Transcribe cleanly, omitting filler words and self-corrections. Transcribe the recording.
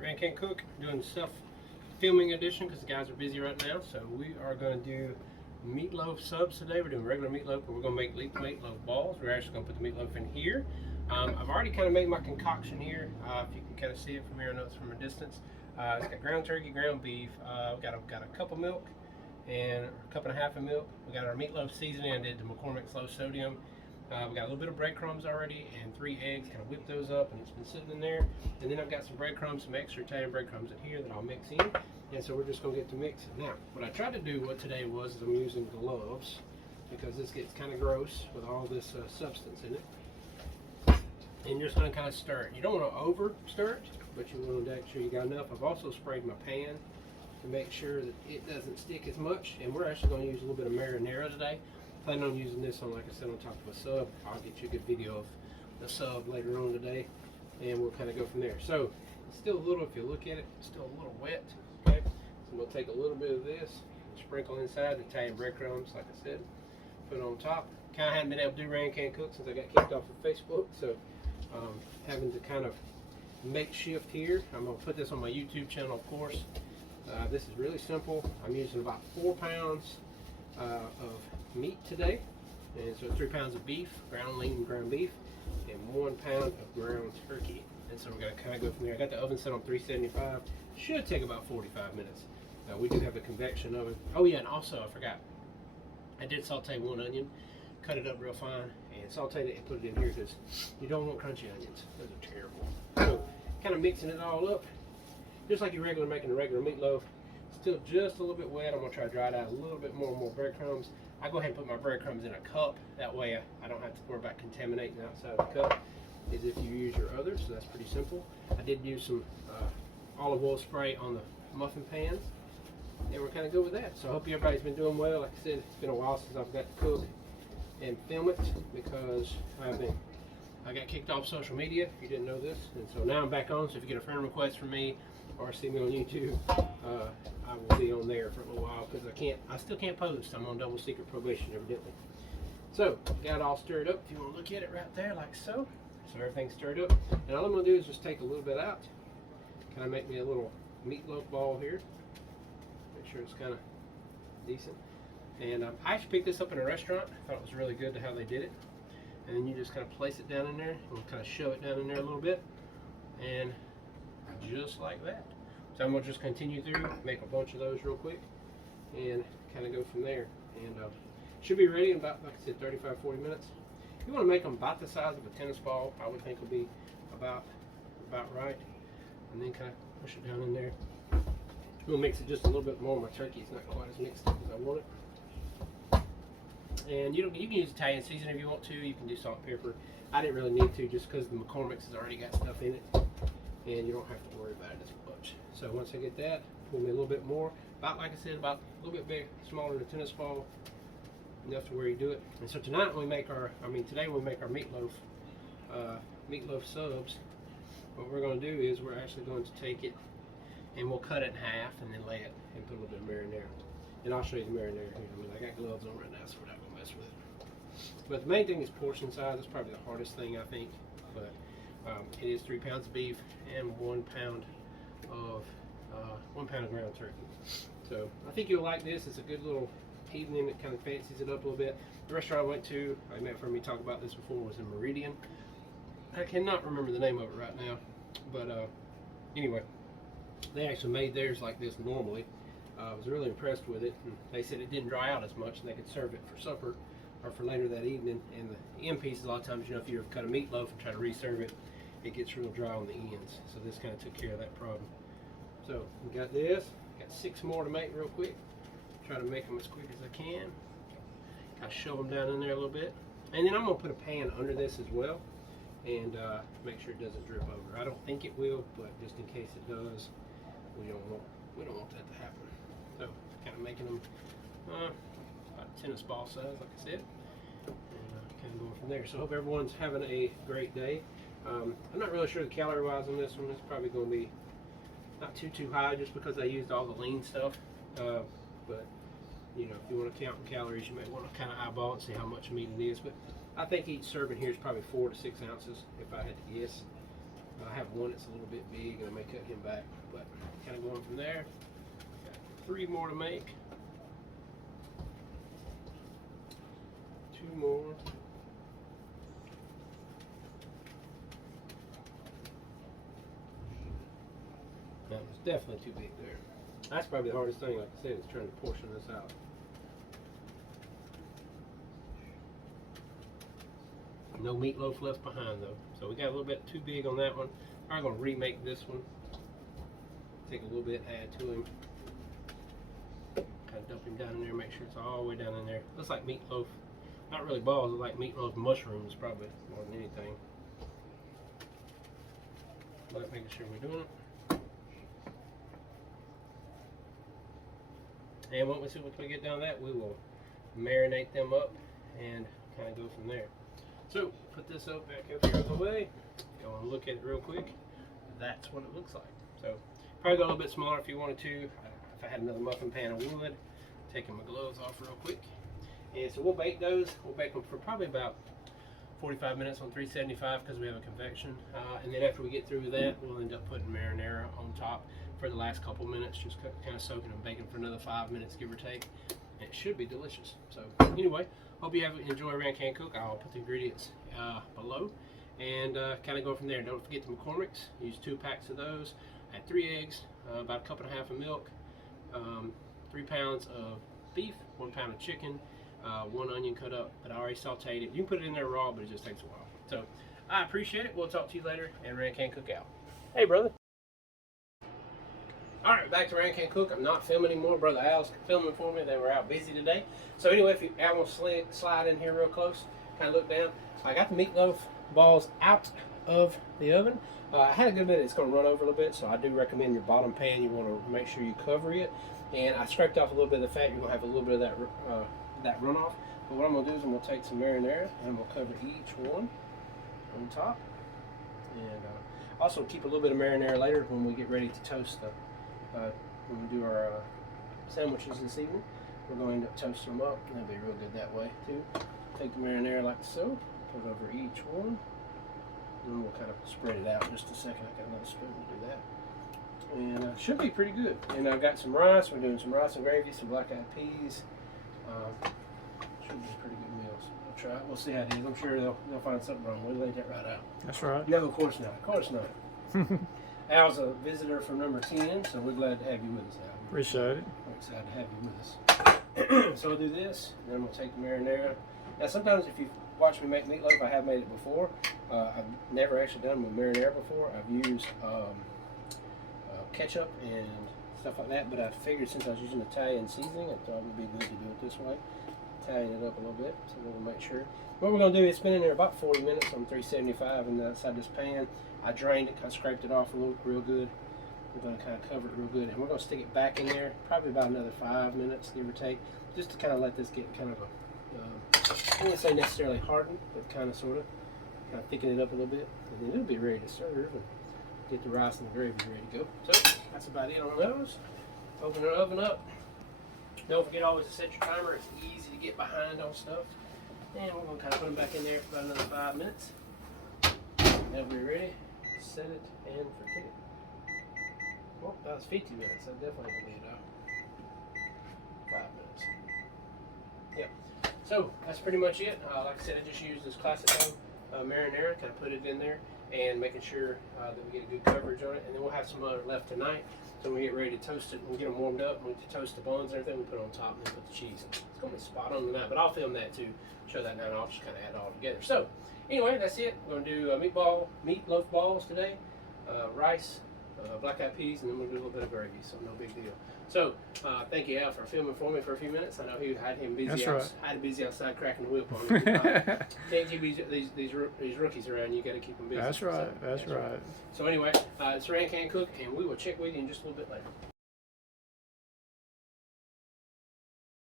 Rancancook doing stuff filming edition because the guys are busy right now. So we are going to do meatloaf subs today. We're doing regular meatloaf, but we're going to make meatloaf balls. We're actually going to put the meatloaf in here. I've already kind of made my concoction here. If you can kind of see it from here, I know it's from a distance. It's got ground turkey, ground beef. We've got a cup of milk and a cup and a half of milk. We got our meatloaf seasoning. I did the McCormick's low sodium. We got a little bit of breadcrumbs already and 3 eggs. Kind of whipped those up, and it's been sitting in there. And then I've got some breadcrumbs, some extra Italian breadcrumbs in here that I'll mix in. And so we're just going to get to mix it. Now, what I tried to do today was I'm using gloves because this gets kind of gross with all this substance in it. And you're just going to kind of stir it. You don't want to over stir it, but you want to make sure you got enough. I've also sprayed my pan to make sure that it doesn't stick as much. And we're actually going to use a little bit of marinara today. Planning on using this on, like I said, on top of a sub. I'll get you a good video of the sub later on today, and we'll kind of go from there. So it's still a little, if you look at it, it's still a little wet. Okay, so we'll take a little bit of this, sprinkle inside the Italian breadcrumbs, like I said, put it on top. Kind of haven't been able to do Rancancook since I got kicked off of Facebook, so having to kind of makeshift here. I'm going to put this on my YouTube channel, of course. This is really simple. I'm using about 4 pounds of meat today, and so 3 pounds of beef, ground lean ground beef, and 1 pound of ground turkey. And so we're going to kind of go from there. I got the oven set on 375. Should take about 45 minutes. We do have a convection oven. Oh yeah, and also I forgot, I did saute 1 onion, cut it up real fine, and sauteed it and put it in here because you don't want crunchy onions. Those are terrible. So kind of mixing it all up, just like you're making a regular meatloaf. Still just a little bit wet. I'm going to try to dry it out a little bit more breadcrumbs. I go ahead and put my breadcrumbs in a cup. That way I don't have to worry about contaminating the outside of the cup, as if you use your others. So that's pretty simple. I did use some olive oil spray on the muffin pans, and we're kind of good with that. So I hope everybody's been doing well. Like I said, it's been a while since I've got to cook and film it because I got kicked off social media, if you didn't know this. And so now I'm back on, so if you get a friend request from me or see me on YouTube, I will be on there for a little while because I still can't post. I'm on double secret probation, evidently. So, got it all stirred up. If you want to look at it right there, like so. So everything's stirred up. And all I'm going to do is just take a little bit out. Kind of make me a little meatloaf ball here. Make sure it's kind of decent. And I actually picked this up in a restaurant. I thought it was really good to how they did it. And then you just kind of place it down in there and kind of shove it down in there a little bit. And just like that. So I'm going to just continue through, make a bunch of those real quick, and kind of go from there. And should be ready in about, like I said, 35-40 minutes. You want to make them about the size of a tennis ball. I would think would be about right. And then kind of push it down in there. We'll mix it just a little bit more. My turkey is not quite as mixed up as I want it. And you can use Italian seasoning if you want to. You can do salt and pepper. I didn't really need to just because the McCormick's has already got stuff in it, and you don't have to worry about it as much. So once I get that, pull me a little bit more. About, like I said, about a little bit big, smaller than a tennis ball. Enough to where you do it. And so tonight when we make today we make our meatloaf subs. What we're going to do is we're actually going to take it and we'll cut it in half and then lay it and put a little bit of marinara. And I'll show you the marinara here. I mean, I got gloves on right now, so we're not going to mess with it. But the main thing is portion size. That's probably the hardest thing, I think. But it is 3 pounds of beef and 1 pound of ground turkey. So I think you'll like this. It's a good little evening. It kind of fancies it up a little bit. The restaurant I went to, I met for me talk about this before, was in Meridian. I cannot remember the name of it right now, but anyway, they actually made theirs like this normally. I was really impressed with it, and they said it didn't dry out as much, and they could serve it for supper or for later that evening. And the end pieces, a lot of times, you know, if you ever cut a meatloaf and try to reserve it, it gets real dry on the ends. So this kind of took care of that problem. So we got this. Got 6 more to make real quick. Try to make them as quick as I can. Kind of shove them down in there a little bit. And then I'm going to put a pan under this as well, and make sure it doesn't drip over. I don't think it will, but just in case it does, we don't want that to happen. So kind of making them about a tennis ball size, like I said, and kind of going from there. So I hope everyone's having a great day. I'm not really sure the calorie wise on this one. It's probably going to be not too high just because I used all the lean stuff. But you know, if you want to count in calories, you may want to kind of eyeball and see how much meat it is. But I think each serving here is probably 4 to 6 ounces, if I had to guess. I have one that's a little bit big, and I may cut him back. But kind of going from there. Got 3 more to make. 2 more. That was definitely too big there. That's probably the hardest thing, like I said, is trying to portion this out. No meatloaf left behind though. So we got a little bit too big on that one. I'm gonna remake this one. Take a little bit, add to him. Kind of dump him down in there, make sure it's all the way down in there. Looks like meatloaf. Not really balls, it's like meatloaf mushrooms probably more than anything. But making sure we're doing it. And once we get down that, we will marinate them up and kind of go from there. So, put this up back up here out of the way. Go and look at it real quick. That's what it looks like. So, probably go a little bit smaller if you wanted to. If I had another muffin pan, I would. Taking my gloves off real quick. And so we'll bake those. We'll bake them for probably about 45 minutes on 375 because we have a convection. And then after we get through that, we'll end up putting marinara on top for the last couple minutes, just kind of soaking and baking for another 5 minutes, give or take. And it should be delicious. So anyway, hope you enjoy Rancancook. I'll put the ingredients below and kind of go from there. Don't forget the McCormick's. Use 2 packs of those. Add 3 eggs, about a cup and a half of milk, 3 pounds of beef, 1 pound of chicken, 1 onion cut up, but I already sauteed it. You can put it in there raw, but it just takes a while. So I appreciate it. We'll talk to you later, and Rancancook out. Hey, brother. All right, back to Rancancook. I'm not filming anymore. Brother Al's filming for me. They were out busy today. So anyway, if Al wants to slide in here real close, kind of look down. I got the meatloaf balls out of the oven. I had a good bit. It's going to run over a little bit, so I do recommend your bottom pan. You want to make sure you cover it. And I scraped off a little bit of the fat. You're going to have a little bit of that runoff. But what I'm going to do is I'm going to take some marinara and I'm going to cover each one on top. And also keep a little bit of marinara later when we get ready to toast the when we do our sandwiches this evening. We're going to toast them up. That'll be real good that way too. Take the marinara like so, put it over each one, and we'll kind of spread it out just a second. I got another spoon to do that. And should be pretty good. And I've got some rice. We're doing some rice and gravy, some black-eyed peas. Should be pretty good meals. I'll try it. We'll see how it is. I'm sure they'll find something wrong. We'll lay that right out. That's right. No, of course not. Of course not. Al's a visitor from number 10, so we're glad to have you with us, Al. Appreciate it. We're excited to have you with us. So I'll do this, and then we'll take the marinara. Now, sometimes if you watch me make meatloaf, I have made it before. I've never actually done with marinara before. I've used ketchup and stuff like that, but I figured since I was using Italian seasoning, I thought it would be good to do it this way. Italian it up a little bit, so we'll make sure. What we're going to do is spin in there about 40 minutes on 375 inside this pan. I drained it, kind of scraped it off real good. We're going to kind of cover it real good, and we're going to stick it back in there probably about another 5 minutes, give or take, just to kind of let this get kind of I wouldn't say necessarily hardened, but kind of sort of thicken it up a little bit, and then it'll be ready to serve and get the rice and the gravy ready to go. So that's about it on those. Open the oven up. Don't forget always to set your timer. It's easy to get behind on stuff. And we're going to kind of put them back in there for about another 5 minutes. Now we're ready. Set it and forget it. Well, that was 50 minutes. I definitely can leave it out. 5 minutes. Yep. So that's pretty much it. Like I said, I just used this classic marinara. Kind of put it in there and making sure that we get a good coverage on it. And then we'll have some other left tonight. So when we get ready to toast it, we'll get them warmed up. When we toast the buns and everything, we put it on top and then put the cheese in. It's going to be spot on tonight, but I'll film that too. Show that now, and I'll just kind of add it all together. So anyway, that's it. We're going to do meatloaf balls today, rice, black-eyed peas, and then we'll do a little bit of gravy, so no big deal. So thank you, Al, for filming for me for a few minutes. I know he had him busy. Had busy outside cracking the whip on me. Can't keep these rookies around. You got to keep them busy. That's right. So, that's right. So anyway, it's Rancancook, and we will check with you in just a little bit later.